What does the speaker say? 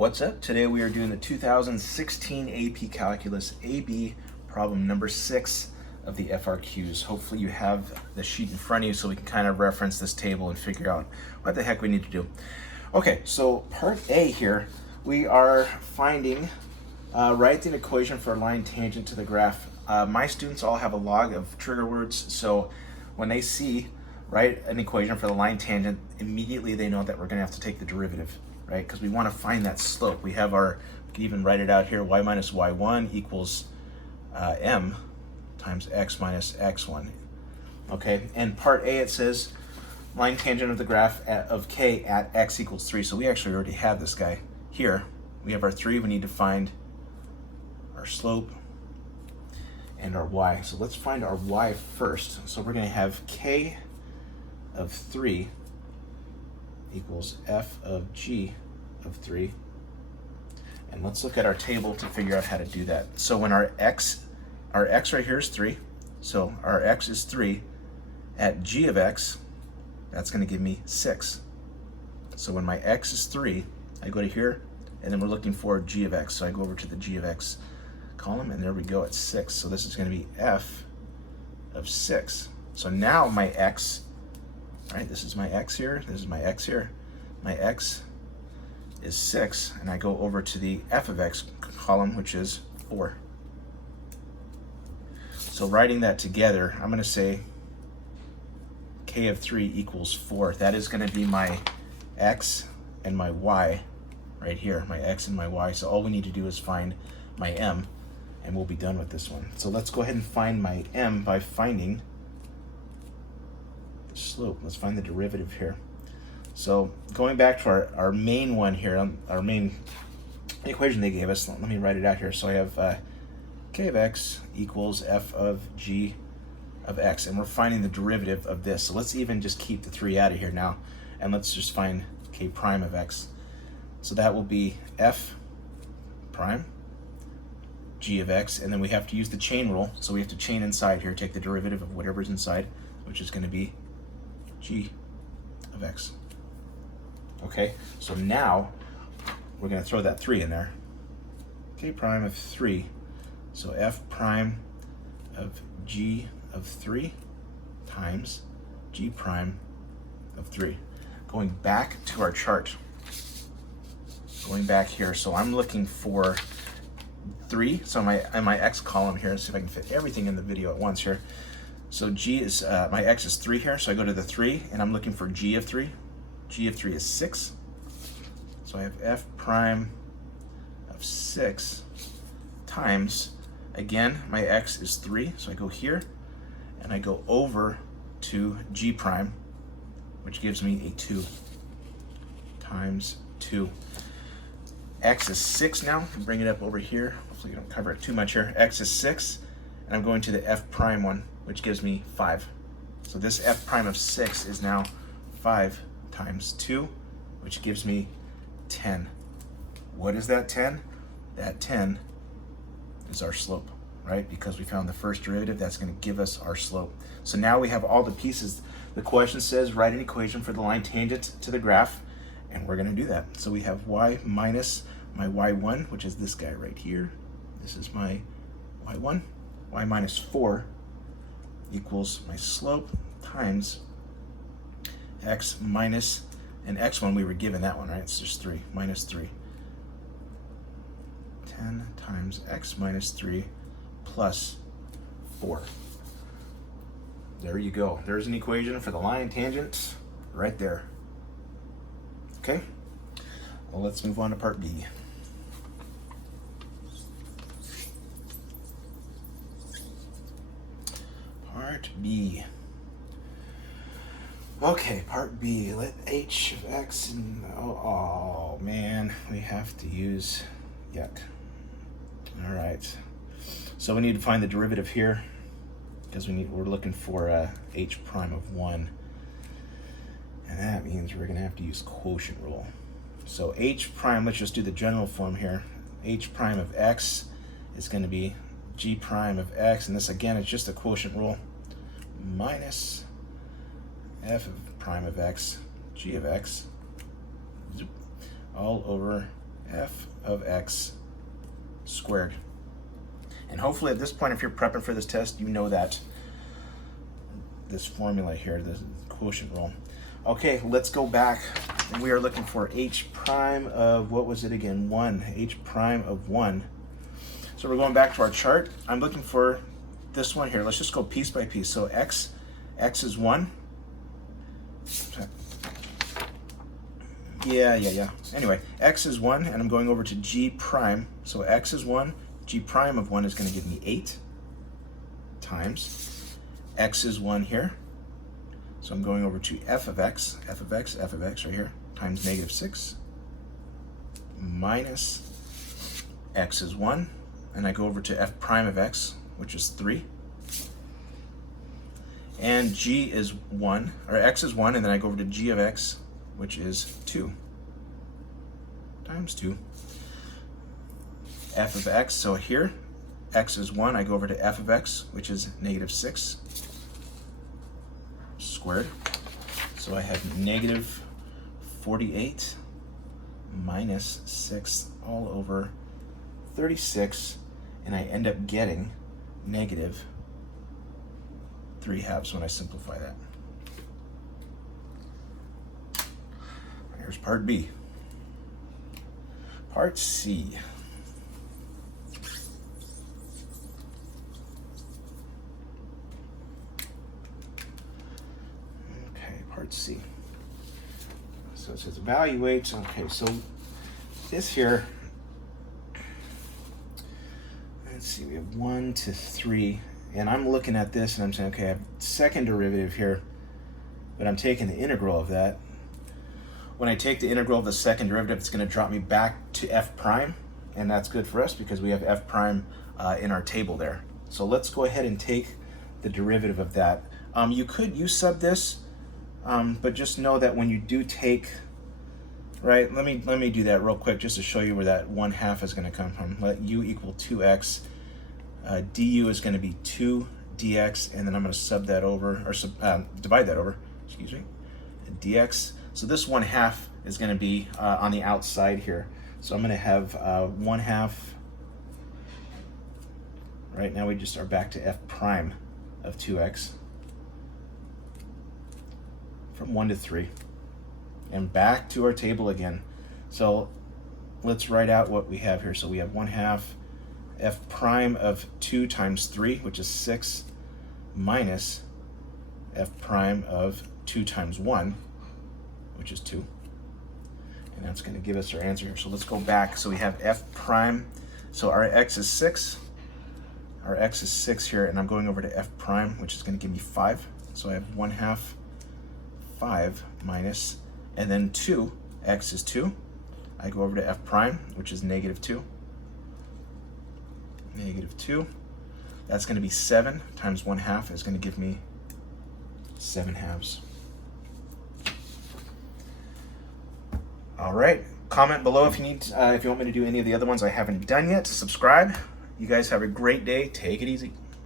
What's up? Today we are doing the 2016 AP Calculus AB problem number 6 of the FRQs. Hopefully you have the sheet in front of you so we can kind of reference this table and figure out what the heck we need to do. Okay, so part A here, we are finding, write an equation for a line tangent to the graph. My students all have a log of trigger words, so when they see write an equation for the line tangent, immediately they know that we're going to have to take the derivative. Right? Because we want to find that slope. We have our, we can even write it out here, y minus y1 equals m times x minus x1. Okay, and part A it says line tangent of the graph of k at x equals 3. So we actually already have this guy here. We have our 3, we need to find our slope and our y. So let's find our y first. So we're going to have k of 3 equals f of g of 3. And let's look at our table to figure out how to do that. So when our x right here is 3, so our x is 3, at g of x, that's going to give me 6. So when my x is 3, I go to here, and then we're looking for g of x. So I go over to the g of x column, and there we go at 6. So this is going to be f of 6. So now my x, right, this is my x here, this is my x here. My x is 6, and I go over to the f of x column, which is 4. So writing that together, I'm going to say k of 3 equals 4. That is going to be my x and my y right here, my x and my y. So all we need to do is find my m, and we'll be done with this one. So let's go ahead and find my m by finding slope. Let's find the derivative here. So going back to our main one here, our main equation they gave us, let me write it out here. So I have k of x equals f of g of x, and we're finding the derivative of this. So let's even just keep the 3 out of here now, and let's just find k prime of x. So that will be f prime g of x, and then we have to use the chain rule. So we have to chain inside here, take the derivative of whatever's inside, which is going to be g of x. Okay, so now we're going to throw that 3 in there. K prime of 3, so f prime of g of 3 times g prime of 3. Going back to our chart, going back here, so I'm looking for 3, so in my x column here, let's see if I can fit everything in the video at once here. So g is, my x is 3 here, so I go to the 3, and I'm looking for g of 3. G of 3 is 6. So I have f prime of 6 times, again, my x is 3, so I go here, and I go over to g prime, which gives me a 2 times 2. X is 6 now. I can bring it up over here. Hopefully you don't cover it too much here. X is 6, and I'm going to the f prime one, which gives me 5. So this f prime of 6 is now 5 times 2, which gives me 10. What is that 10? That 10 is our slope, right? Because we found the first derivative, that's going to give us our slope. So now we have all the pieces. The question says write an equation for the line tangent to the graph, and we're going to do that. So we have y minus my y1, which is this guy right here. This is my y1. Y minus 4 equals my slope times x minus, and x1 we were given that one, right? It's just 3, minus 3. 10 times x minus 3 plus 4. There you go. There's an equation for the line tangent right there. Okay, well, let's move on to part B. Part B. Okay, part B. Let h of x and oh man, we have to use yuck. All right, so we need to find the derivative here because we're looking for h prime of 1, and that means we're going to have to use quotient rule. So h prime, let's just do the general form here. H prime of x is going to be g prime of x, and this again is just a quotient rule, minus f of prime of x, g of x, all over f of x squared. And hopefully at this point, if you're prepping for this test, you know that this formula here, the quotient rule. Okay, let's go back. We are looking for h prime of, what was it again? 1, h prime of 1. So we're going back to our chart. I'm looking for this one here. Let's just go piece by piece. So x is 1. Yeah. Anyway, x is 1, and I'm going over to g prime. So x is 1, g prime of 1 is going to give me 8 times x is 1 here. So I'm going over to f of x right here, times -6 minus x is 1, and I go over to f prime of x, which is 3. And g is 1, or x is 1, and then I go over to g of x, which is 2, times 2. F of x, so here, x is 1, I go over to f of x, which is -6 squared. So I have -48 minus 6 all over 36, and I end up getting -3/2 when I simplify that. Here's part B. Part C. Okay, part C. So it says evaluate. Okay, so this here, let's see, we have 1 to 3, and I'm looking at this and I'm saying, okay, I have second derivative here, but I'm taking the integral of that. When I take the integral of the second derivative, it's going to drop me back to f prime, and that's good for us because we have f prime in our table there. So let's go ahead and take the derivative of that. You could u sub this, but just know that when you do take, right, let me do that real quick just to show you where that 1/2 is going to come from. Let u equal 2x, du is going to be 2 dx, and then I'm going to sub that over, or divide that over, excuse me, dx. So this 1/2 is going to be on the outside here. So I'm going to have 1/2. Right now we just are back to f prime of 2x from 1 to 3. And back to our table again. So let's write out what we have here. So we have 1/2 f prime of 2 times 3, which is 6, minus f prime of 2 times 1, which is 2. And that's going to give us our answer here. So let's go back. So we have f prime. So our x is 6. Our x is 6 here, and I'm going over to f prime, which is going to give me 5. So I have 1/2 5 minus, and then 2, x is 2. I go over to f prime, which is -2. -2. That's going to be 7 times 1/2 is going to give me 7/2. All right, comment below if you need, if you want me to do any of the other ones I haven't done yet. Subscribe. You guys have a great day. Take it easy.